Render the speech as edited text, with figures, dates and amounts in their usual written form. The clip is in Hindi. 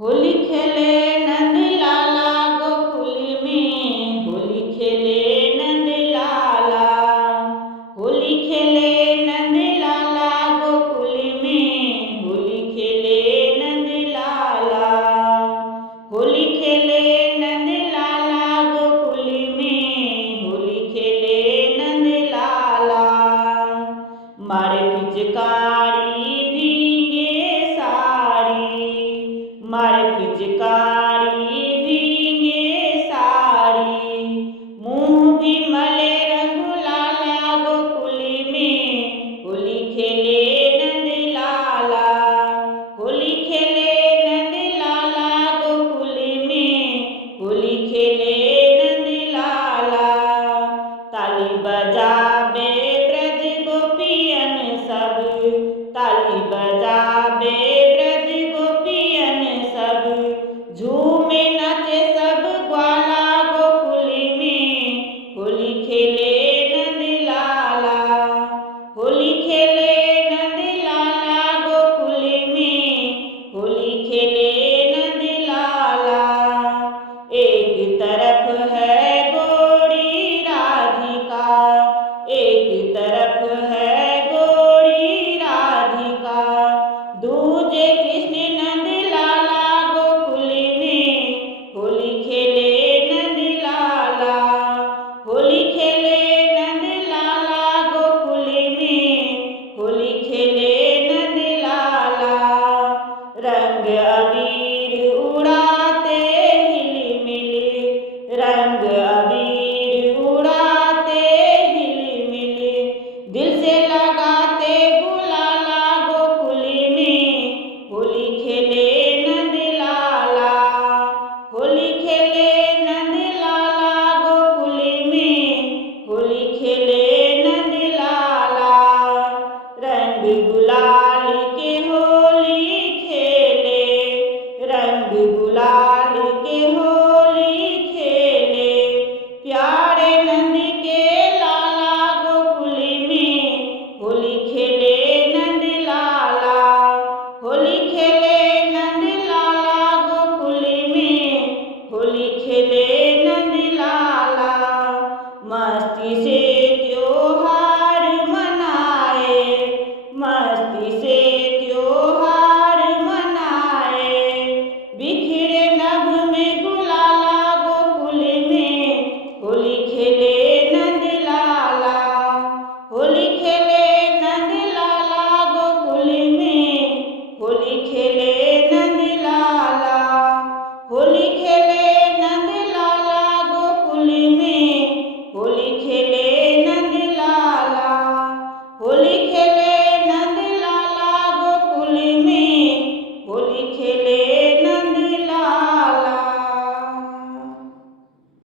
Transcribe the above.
होली खेले नंद लाला गोकुल में, होली खेले नंद लाला। होली खेले नंद लाला गोकुल में, होली खेले नंद लाला। होली खेले नंद लाला गोकुल में, होली खेले नंद लाला। मारे पिचकारी भीगे साड़ी, मारे पिचकारी भीगे साड़ी। मुँह भी मले रंग लाला गोकुल में, होली खेले नंद लाला। होली खेले नंद लाला गोकुल में, होली खेले नंद लाला। ताली बजाबे ब्रज गोपियन सब, ताली बजाबे ब्रज गोपियन सब। झूमे नाचे सब ग्वाला गोकुल में, होली खेले नंद लाला। होली खेले नंद लाला गोकुल में, होली खेले नंद लाला। एक तरफ है गोरी राधिका, एक तरफ है गोरी राधिका। दूजे कृष्ण नंद लाला गोकुल में, होली खेले नंद लाला। होली खेले नंद लाला गोकुल में, होली खेले नंद लाला। रंग अबीर